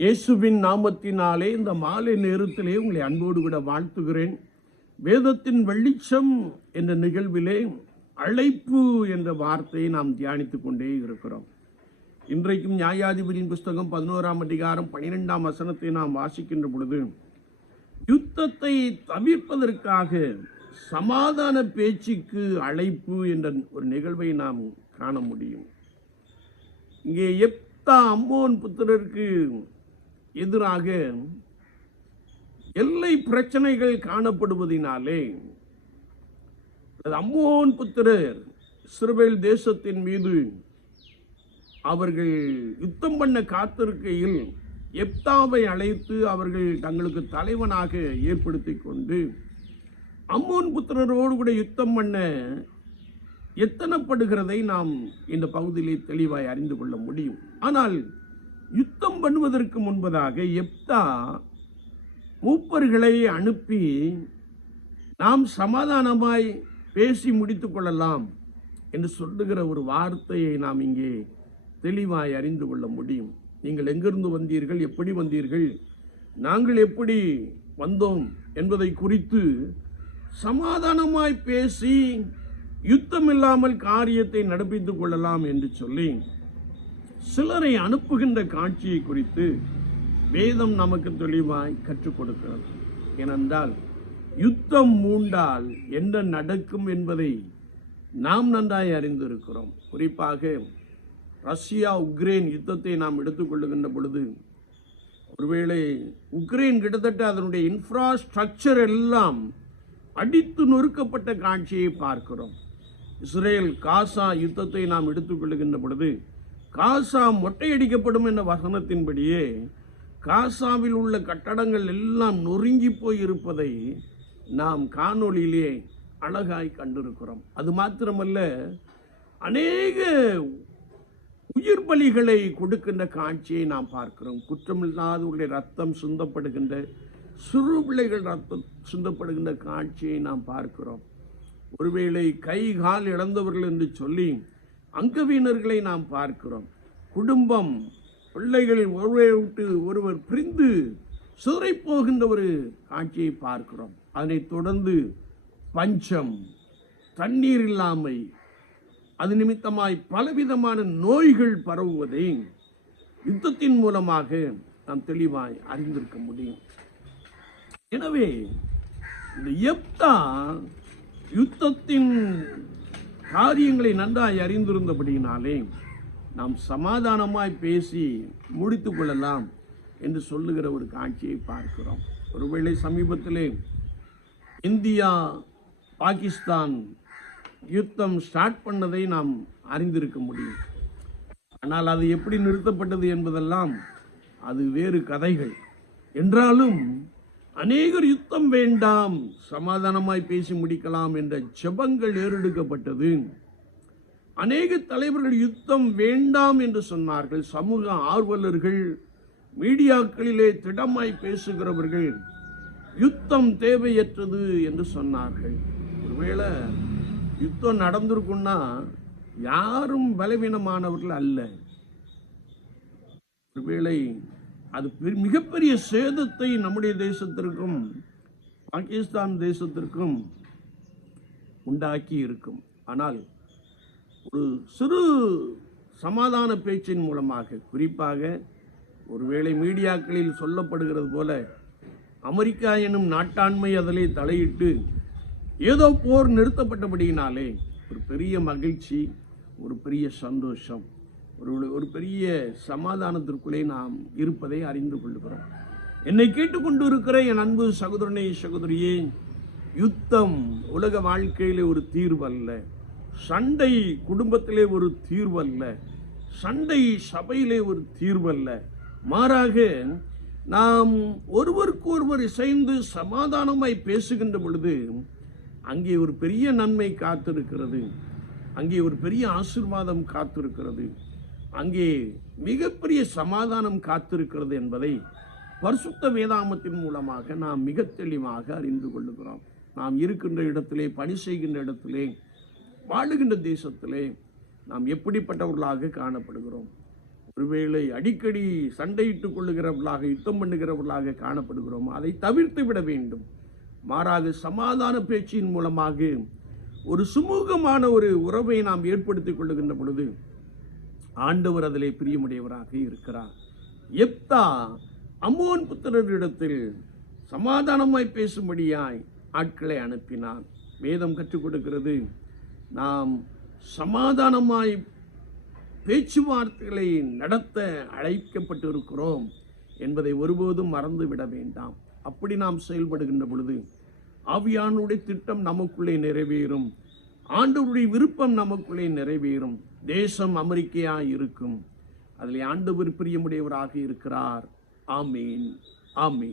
இயேசுவின் நாமத்தினாலே இந்த மாலை நேரத்திலே உங்களை அன்போடு கூட வாழ்த்துகிறேன். வேதத்தின் வெளிச்சம் என்ற நிகழ்விலே அழைப்பு என்ற வார்த்தையை நாம் தியானித்து கொண்டே இருக்கிறோம். இன்றைக்கும் நியாயாதிபதியின் புஸ்தகம் பதினோராம் அதிகாரம் பனிரெண்டாம் வசனத்தை நாம் வாசிக்கின்ற பொழுது யுத்தத்தை தவிர்ப்பதற்காக சமாதான பேச்சுக்கு அழைப்பு என்ற ஒரு நிகழ்வை நாம் காண முடியும். இங்கே எப்தா அம்மோன் புத்திரருக்கு எதிராக எல்லை பிரச்சனைகள் காணப்படுவதினாலே அம்மோன் புத்திரர் இஸ்ரவேல் தேசத்தின் மீது அவர்கள் யுத்தம் பண்ண காத்திருக்கையில் எப்தாவை அழைத்து அவர்கள் தங்களுக்கு தலைவனாக ஏற்படுத்தி கொண்டு அம்மோன் புத்திரரோடு கூட யுத்தம் பண்ண எத்தனப்படுகிறதை நாம் இந்த பகுதியிலே தெளிவாய் அறிந்து கொள்ள முடியும். ஆனால் யுத்தம் பண்ணுவதற்கு முன்பதாக எப்தா மூப்பர்களை அனுப்பி நாம் சமாதானமாய் பேசி முடித்து கொள்ளலாம் என்று சொல்லுகிற ஒரு வார்த்தையை நாம் இங்கே தெளிவாய் அறிந்து கொள்ள முடியும். நீங்கள் எங்கிருந்து வந்தீர்கள்? எப்படி வந்தீர்கள்? நாங்கள் எப்படி வந்தோம் என்பதை குறித்து சமாதானமாய் பேசி யுத்தம் இல்லாமல் காரியத்தை நடப்பித்து கொள்ளலாம் என்று சொல்லி சிலரை அனுப்புகின்ற காட்சியை குறித்து வேதம் நமக்கு தெளிவாய் கற்றுக் கொடுக்கிறது. ஏனென்றால் யுத்தம் மூண்டால் என்ன நடக்கும் என்பதை நாம் நன்றாய் அறிந்திருக்கிறோம். குறிப்பாக ரஷ்யா உக்ரைன் யுத்தத்தை நாம் எடுத்துக்கொள்ளுகின்ற பொழுது ஒருவேளை உக்ரைன் கிட்டத்தட்ட அதனுடைய இன்ஃப்ராஸ்ட்ரக்சர் எல்லாம் அடித்து நொறுக்கப்பட்ட காட்சியை பார்க்கிறோம். இஸ்ரேல் காசா யுத்தத்தை நாம் எடுத்துக்கொள்ளுகின்ற பொழுது காசா மொட்டையடிக்கப்படும் என்ற வசனத்தின்படியே காசாவில் உள்ள கட்டடங்கள் எல்லாம் நொறுங்கி போயிருப்பதை நாம் காணொளியிலே அழகாய் கண்டிருக்கிறோம். அது மாத்திரமல்ல அநேக உயிர் பலிகளை கொடுக்கின்ற காட்சியை நாம் பார்க்கிறோம். குற்றமில்லாதவர்களுடைய ரத்தம் சுந்தப்படுகின்ற சிறு பிள்ளைகள் ரத்தம் சுந்தப்படுகின்ற காட்சியை நாம் பார்க்கிறோம். ஒருவேளை கை கால் இழந்தவர்கள் என்று சொல்லி அங்கவீனர்களை நாம் பார்க்கிறோம். குடும்பம் பிள்ளைகள் ஒருவரை விட்டு ஒருவர் பிரிந்து சிதறைப்போகின்ற ஒரு காட்சியை பார்க்கிறோம். அதனைத் தொடர்ந்து பஞ்சம் தண்ணீர் இல்லாமை அது நிமித்தமாய் பலவிதமான நோய்கள் பரவுவதை யுத்தத்தின் மூலமாக நாம் தெளிவாய் அறிந்திருக்க முடியும். எனவே இந்த எப்தா யுத்தத்தின் காரியங்களை நன்றாய் அறிந்திருந்தபடியினாலே நாம் சமாதானமாய் பேசி முடித்து கொள்ளலாம் என்று சொல்லுகிற ஒரு காட்சியை பார்க்கிறோம். ஒருவேளை சமீபத்திலே இந்தியா பாகிஸ்தான் யுத்தம் ஸ்டார்ட் பண்ணதை நாம் அறிந்திருக்க முடியும். ஆனால் அது எப்படி நிறுத்தப்பட்டது என்பதெல்லாம் அது வேறு கதைகள். என்றாலும் அநேகர் யுத்தம் வேண்டாம் சமாதானமாய் பேசி முடிக்கலாம் என்ற ஜெபங்கள் ஏறெடுக்கப்பட்டது. அநேக தலைவர்கள் யுத்தம் வேண்டாம் என்று சொன்னார்கள். சமூக ஆர்வலர்கள் மீடியாக்களிலே திடமாய் பேசுகிறவர்கள் யுத்தம் தேவையற்றது என்று சொன்னார்கள். ஒருவேளை யுத்தம் நடந்திருக்குன்னா யாரும் பலவீனமானவர்கள் அல்ல. ஒருவேளை அது பெரு- மிகப்பெரிய சேதத்தை நம்முடைய தேசத்திற்கும் பாகிஸ்தான் தேசத்திற்கும் உண்டாக்கி இருக்கும். ஆனால் ஒரு சிறு சமாதான பேச்சின் மூலமாக குறிப்பாக ஒருவேளை மீடியாக்களில் சொல்லப்படுகிறது போல அமெரிக்கா எனும் நாட்டாண்மை அதிலே தலையிட்டு ஏதோ போர் நிறுத்தப்பட்டபடியினாலே ஒரு பெரிய மகிழ்ச்சி ஒரு பெரிய சந்தோஷம். ஒரு ஒரு பெரிய சமாதானத்திற்குள்ளே நாம் இருப்பதை அறிந்து கொள்கிறோம். என்னை கேட்டுக்கொண்டு இருக்கிற என் அன்பு சகோதரனே சகோதரியே யுத்தம் உலக வாழ்க்கையிலே ஒரு தீர்வு அல்ல சண்டை குடும்பத்திலே ஒரு தீர்வு அல்ல சண்டை சபையிலே ஒரு தீர்வு அல்ல மாறாக நாம் ஒருவருக்கு ஒருவர் இசைந்து சமாதானமாய் பேசுகின்ற பொழுது அங்கே ஒரு பெரிய நன்மை காத்திருக்கிறது. அங்கே ஒரு பெரிய ஆசீர்வாதம் காத்திருக்கிறது. அங்கே மிகப்பெரிய சமாதானம் காத்திருக்கிறது என்பதை பரிசுத்த வேதாமத்தின் மூலமாக நாம் மிக தெளிவாக அறிந்து கொள்ளுகிறோம். நாம் இருக்கின்ற இடத்திலே பணி செய்கின்ற இடத்திலே வாழுகின்ற தேசத்திலே நாம் எப்படிப்பட்டவர்களாக காணப்படுகிறோம்? ஒருவேளை அடிக்கடி சண்டையிட்டுக் கொள்ளுகிறவர்களாக யுத்தம் பண்ணுகிறவர்களாக காணப்படுகிறோம். அதை தவிர்த்து விட வேண்டும். மாறாக சமாதான பேச்சின் மூலமாக ஒரு சுமூகமான ஒரு உறவை நாம் ஏற்படுத்திக் கொள்ளுகின்ற பொழுது ஆண்டவர் அதிலே பிரியமுடையவராக இருக்கிறார். எப்தா அம்மோன் புத்திரரிடத்தில் சமாதானமாய் பேசும்படியாய் ஆட்களை அனுப்பினார் வேதம் கற்றுக் கொடுக்கிறது நாம் சமாதானமாய் பேச்சுவார்த்தைகளை நடத்த அழைக்கப்பட்டிருக்கிறோம் என்பதை ஒருபோதும் மறந்து விட வேண்டாம். அப்படி நாம் செயல்படுகின்ற பொழுது ஆவியானுடைய திட்டம் நமக்குள்ளே நிறைவேறும் ஆண்டவருடைய விருப்பம் நமக்குள்ளே நிறைவேறும். தேசம் அமெரிக்கையாக இருக்கும். அதில் ஆண்டவர் பிரியமுடையவராக இருக்கிறார். ஆமீன். ஆமீன்.